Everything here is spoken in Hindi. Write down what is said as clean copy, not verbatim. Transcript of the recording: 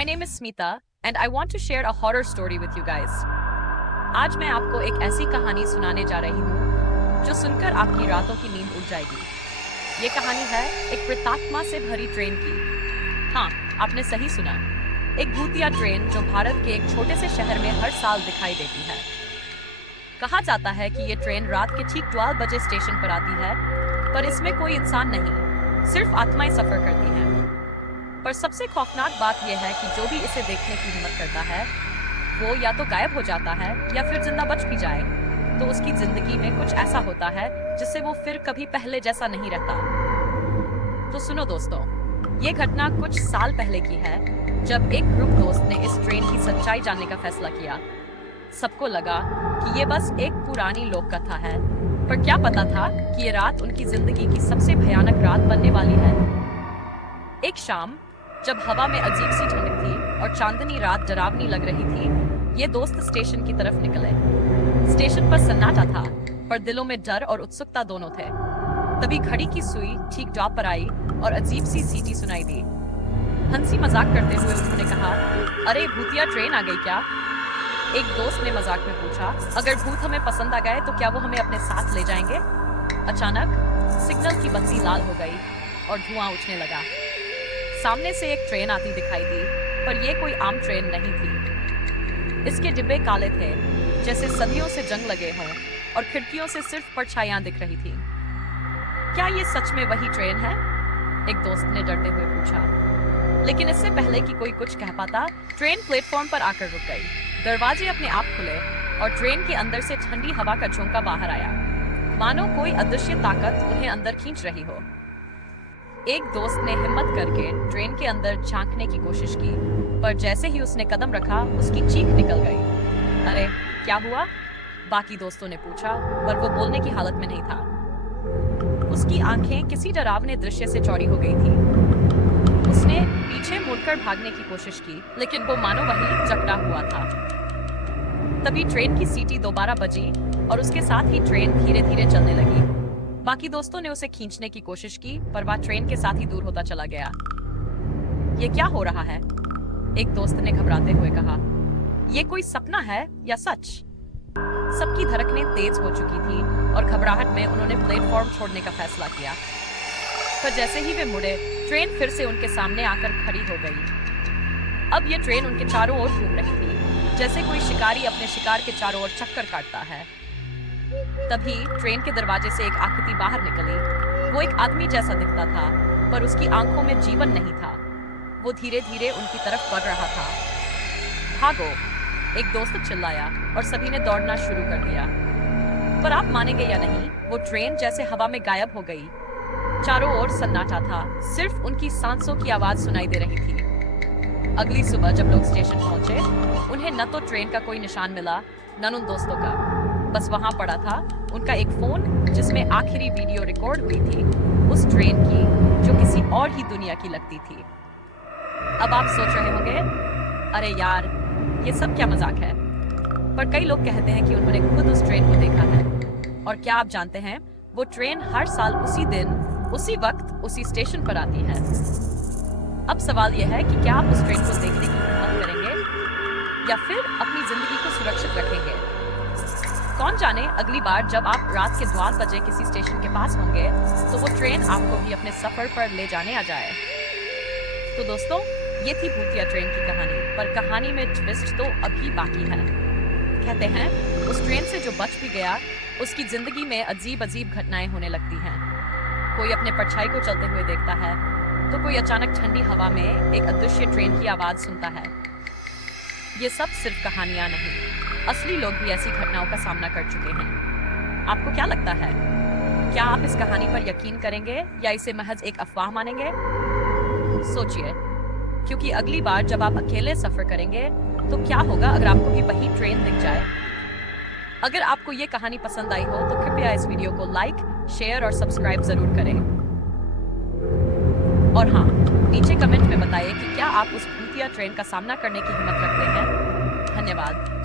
My name is Smita and I want to share a horror story with you guys. आज मैं आपको एक ऐसी कहानी सुनाने जा रही हूँ जो सुनकर आपकी रातों की नींद उड़ जाएगी। ये कहानी है एक प्रेतात्मा से भरी ट्रेन की। हाँ, आपने सही सुना। एक भूतिया ट्रेन जो भारत के एक छोटे से शहर में हर साल दिखाई देती है। कहा जाता है कि ये ट्रेन रात के ठीक 12 बजे स्टेशन पर आती है, पर इसमें कोई इंसान नहीं, सिर्फ आत्माएं सफर करती हैं। पर सबसे खौफनाक बात यह है कि जो भी इसे देखने की हिम्मत करता है वो या तो गायब हो जाता है या फिर जिंदा बच भी जाए तो उसकी जिंदगी में कुछ ऐसा होता है जिससे वो फिर कभी पहले जैसा नहीं रहता। तो सुनो दोस्तों, ये घटना कुछ साल पहले की है जब एक ग्रुप दोस्त ने इस ट्रेन की सच्चाई जानने का फैसला किया। सबको लगा कि ये बस एक पुरानी लोक कथा है, पर क्या पता था कि ये रात उनकी जिंदगी की सबसे भयानक रात बनने वाली है। एक शाम जब हवा में अजीब सी ठंडक थी और चांदनी रात डरावनी लग रही थी, ये दोस्त स्टेशन की तरफ निकले। स्टेशन पर सन्नाटा था, पर दिलों में डर और उत्सुकता दोनों थे। तभी घड़ी की सुई ठीक जॉब पर आई और अजीब सी सीटी सुनाई दी। हंसी मजाक करते हुए उन्होंने कहा, अरे भूतिया ट्रेन आ गई क्या? एक दोस्त ने मजाक में पूछा, अगर भूत हमें पसंद आ गए तो क्या वो हमें अपने साथ ले जाएंगे? अचानक सिग्नल की बत्ती लाल हो गई और धुआं उठने लगा। सामने से एक ट्रेन आती दिखाई दी, पर यह कोई आम ट्रेन नहीं थी। इसके डिब्बे काले थे, जैसे सदियों से जंग लगे हों, और खिड़कियों से सिर्फ परछाइयां दिख रही थी। क्या ये सच में वही ट्रेन है? एक दोस्त ने डरते हुए पूछा। लेकिन इससे पहले कि कोई कुछ कह पाता, ट्रेन प्लेटफॉर्म पर आकर रुक गई। दरवाजे अपने आप खुले और ट्रेन के अंदर से ठंडी हवा का झोंका बाहर आया, मानो कोई अदृश्य ताकत उन्हें अंदर खींच रही हो। एक दोस्त ने हिम्मत करके ट्रेन के अंदर झांकने की कोशिश की, पर जैसे ही उसने कदम रखा उसकी चीख निकल गई। अरे क्या हुआ? बाकी दोस्तों ने पूछा, पर वो बोलने की हालत में नहीं था। उसकी आंखें किसी डरावने दृश्य से चौड़ी हो गई थी। उसने पीछे मुड़कर भागने की कोशिश की, लेकिन वो मानो वहीं जकड़ा हुआ था। तभी ट्रेन की सीटी दोबारा बजी और उसके साथ ही ट्रेन धीरे धीरे चलने लगी। बाकी दोस्तों ने उसे खींचने की कोशिश की, पर वह ट्रेन के साथ ही दूर होता चला गया। ये क्या हो रहा है? एक दोस्त ने घबराते हुए कहा। ये कोई सपना है या सच? सबकी धड़कनें तेज हो चुकी थी और घबराहट में उन्होंने प्लेटफॉर्म छोड़ने का फैसला किया। पर जैसे ही वे मुड़े, ट्रेन फिर से उनके सामने आकर खड़ी हो गई। अब ये ट्रेन उनके चारों ओर घूम रही थी, जैसे कोई शिकारी अपने शिकार के चारों ओर चक्कर काटता है। तभी ट्रेन के दरवाजे से एक आकृति बाहर निकली। वो एक आदमी जैसा दिखता था, पर उसकी आंखों में जीवन नहीं था। वो धीरे धीरे उनकी तरफ बढ़ रहा था। भागो! एक दोस्त चिल्लाया और सभी ने दौड़ना शुरू कर दिया। पर आप मानेंगे या नहीं, वो ट्रेन जैसे हवा में गायब हो गई। चारों ओर सन्नाटा था, सिर्फ उनकी सांसों की आवाज सुनाई दे रही थी। अगली सुबह जब लोग स्टेशन पहुंचे, उन्हें न तो ट्रेन का कोई निशान मिला, न उन दोस्तों का। बस वहां पड़ा था उनका एक फोन, जिसमें आखिरी वीडियो रिकॉर्ड हुई थी उस ट्रेन की जो किसी और ही दुनिया की लगती थी। अब आप सोच रहे होंगे, अरे यार, ये सब क्या मजाक है? पर कई लोग कहते हैं कि उन्होंने खुद उस ट्रेन को देखा है। और क्या आप जानते हैं, वो ट्रेन हर साल उसी दिन, उसी वक्त, उसी स्टेशन पर आती है। अब सवाल यह है कि क्या आप उस ट्रेन को देखने की हिम्मत करेंगे या फिर अपनी जिंदगी को सुरक्षित रखेंगे? कौन जाने, अगली बार जब आप रात के 12 बजे किसी स्टेशन के पास होंगे तो वो ट्रेन आपको भी अपने सफर पर ले जाने आ जाए। तो दोस्तों, ये थी भूतिया ट्रेन की कहानी, पर कहानी में ट्विस्ट तो अभी बाकी है। कहते हैं उस ट्रेन से जो बच भी गया, उसकी जिंदगी में अजीब अजीब घटनाएं होने लगती हैं। कोई अपने परछाई को चलते हुए देखता है, तो कोई अचानक ठंडी हवा में एक अदृश्य ट्रेन की आवाज सुनता है। ये सब सिर्फ कहानियां नहीं, असली लोग भी ऐसी घटनाओं का सामना कर चुके हैं। आपको क्या लगता है? क्या आप इस कहानी पर यकीन करेंगे या इसे महज एक अफवाह मानेंगे? सोचिए, क्योंकि अगली बार जब आप अकेले सफर करेंगे तो क्या होगा अगर आपको भी वही ट्रेन दिख जाए? अगर आपको ये कहानी पसंद आई हो तो कृपया इस वीडियो को लाइक, शेयर और सब्सक्राइब जरूर करें। और हाँ, नीचे कमेंट में बताइए कि क्या आप उस भूतिया ट्रेन का सामना करने की हिम्मत रखते हैं। धन्यवाद।